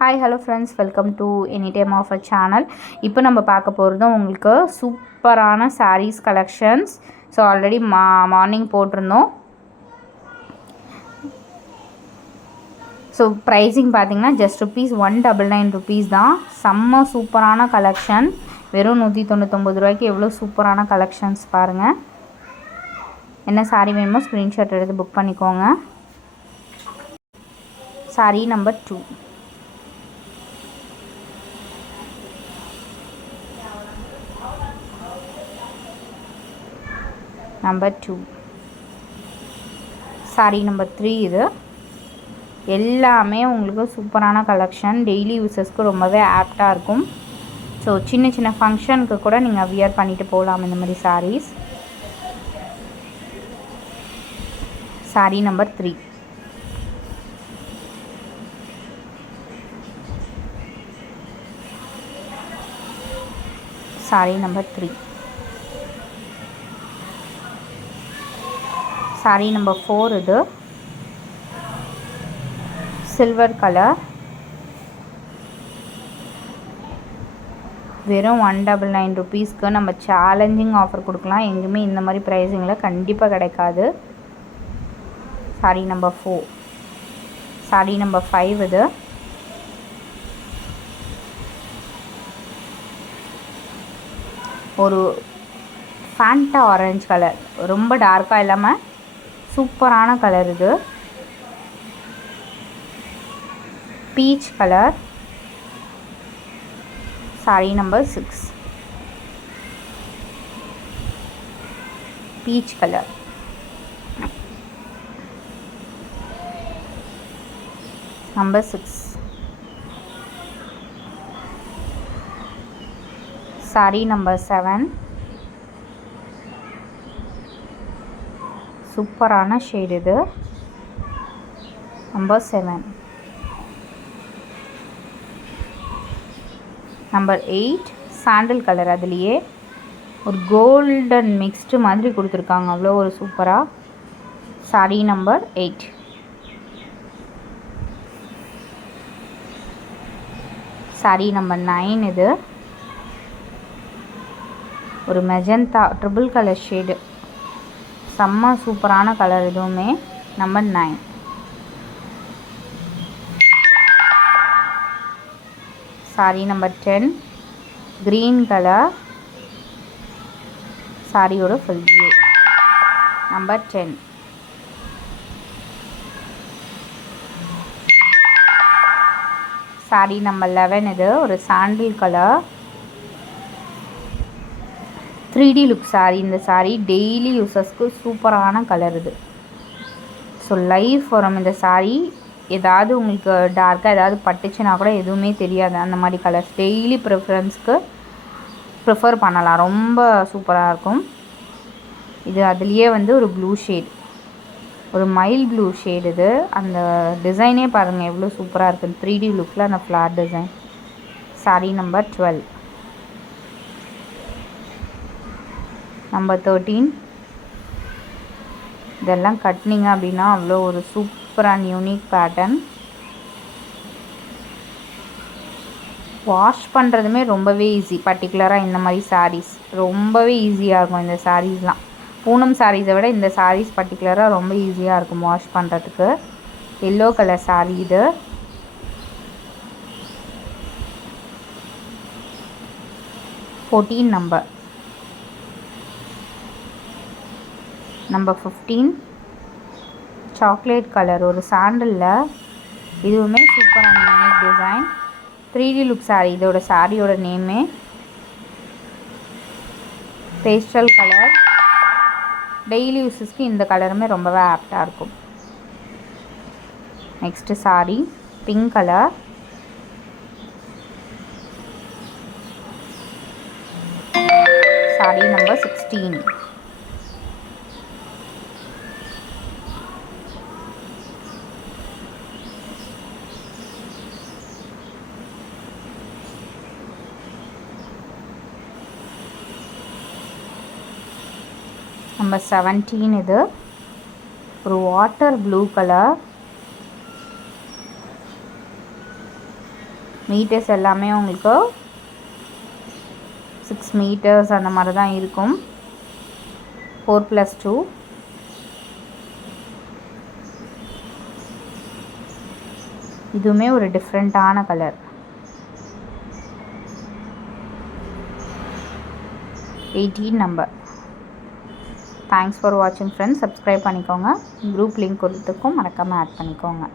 Hi hello friends, welcome to any time of a channel. இப்போ நம்ம பார்க்க போகிறது உங்களுக்கு சூப்பரான sarees collections. So already morning போட்டிருந்தோம். ஸோ ப்ரைஸிங் பார்த்தீங்கன்னா ஜஸ்ட் ₹199 தான். செம்ம சூப்பரான கலெக்ஷன். வெறும் 199 ரூபாய்க்கு எவ்வளோ சூப்பரான கலெக்ஷன்ஸ் பாருங்கள். என்ன சாரீ வேணுமோ ஸ்க்ரீன்ஷாட் எடுத்து புக் பண்ணிக்கோங்க. Sari number 2. Number 2. Sari number 3. இது எல்லாமே உங்களுக்கு சூப்பரான கலெக்ஷன். டெய்லி யூஸஸ்க்கு ரொம்பவே ஆப்டாக இருக்கும். ஸோ சின்ன சின்ன ஃபங்க்ஷனுக்கு கூட நீங்கள் வியர் பண்ணிட்டு போகலாம் இந்த மாதிரி sarees. Saree number 3. Saree number 3. Saree number 4. இது சில்வர் கலர். வெறும் ₹199 நம்ம சேலஞ்சிங் ஆஃபர் கொடுக்கலாம். எங்கேயுமே இந்த மாதிரி ப்ரைஸிங்கில் கண்டிப்பாக கிடைக்காது. சாரீ நம்பர் 4. சாரீ நம்பர் 5. இது ஒரு ஃபேண்டா ஆரஞ்சு கலர், ரொம்ப டார்க்காக இல்லாமல் சூப்பரான கலர். இது peach colour. Sari number 6. Peach colour. Number 6. Sari number 7. சூப்பரான ஷேட் இது. நம்பர் 7. நம்பர் 8 சாண்டில் கலர். அதுலேயே ஒரு கோல்டன் மிக்ஸ்டு மாதிரி கொடுத்துருக்காங்க, அவ்வளோ ஒரு சூப்பராக. சாரீ நம்பர் 8. சாரீ நம்பர் 9. இது ஒரு மெஜந்தா ட்ரிபிள் கலர் ஷேடு, செம்ம சூப்பரான கலர் இதுவுமே. Number 9. Sari number 10 green colour. சாரியோட full view. Number 10. Sari number 11. இது ஒரு சாண்டில் கலர் 3D லுக் சாரீ. இந்த சாரீ டெய்லி யூஸஸ்க்கு சூப்பரான கலர் இது. ஸோ லைஃப் வரும் இந்த சாரீ. ஏதாவது உங்களுக்கு டார்க்காக ஏதாவது பட்டுச்சுன்னா கூட எதுவுமே தெரியாது. அந்த மாதிரி கலர்ஸ் டெய்லி ப்ரிஃபர் பண்ணலாம். ரொம்ப சூப்பராக இருக்கும் இது. அதுலேயே ஒரு ப்ளூ ஷேட், ஒரு மைல் ப்ளூ ஷேட். இது அந்த டிசைனே பாருங்கள் எவ்வளோ சூப்பராக இருக்குது 3D லுக்கில் அந்த flower design. Saree number 12. Number 13. இதெல்லாம் கட்டினீங்க அப்படின்னா அவ்வளோ ஒரு சூப்பரான யூனிக் பேட்டர்ன். வாஷ் பண்ணுறதுமே ரொம்பவே ஈஸி. பர்டிகுலராக இந்த மாதிரி சாரீஸ் ரொம்பவே ஈஸியாக இருக்கும். இந்த சாரீஸ்லாம் பூனம் சாரீஸை விட இந்த சாரீஸ் பர்டிகுலராக ரொம்ப ஈஸியாக இருக்கும் வாஷ் பண்ணுறதுக்கு. எல்லோ கலர் சாரீ இது. நம்பர் 15 சாக்லேட் கலர், ஒரு சாண்டலில். இதுவுமே சூப்பரான unique design 3D look sari. இதோட சாரியோட நேமே பேஸ்டல் கலர். டெய்லி யூஸஸ்க்கு இந்த கலருமே ரொம்பவே ஆப்டாக இருக்கும். Next sari pink colour. Sari number 16. Number 17. இது ஒரு வாட்டர் ப்ளூ கலர். மீட்டர்ஸ் எல்லாமே உங்களுக்கு 6 மீட்டர்ஸ் அந்த மாதிரி தான் இருக்கும். 4+2. இதுவுமே ஒரு டிஃப்ரெண்ட்டான கலர். 18 நம்பர். தேங்க்ஸ் ஃபார் வாட்சிங் ஃப்ரெண்ட்ஸ். சப்ஸ்கிரைப் பண்ணிக்கோங்க. குரூப் லிங்க் கொடுத்துருக்கோம், மறக்காமல் ஆட் பண்ணிக்கோங்க.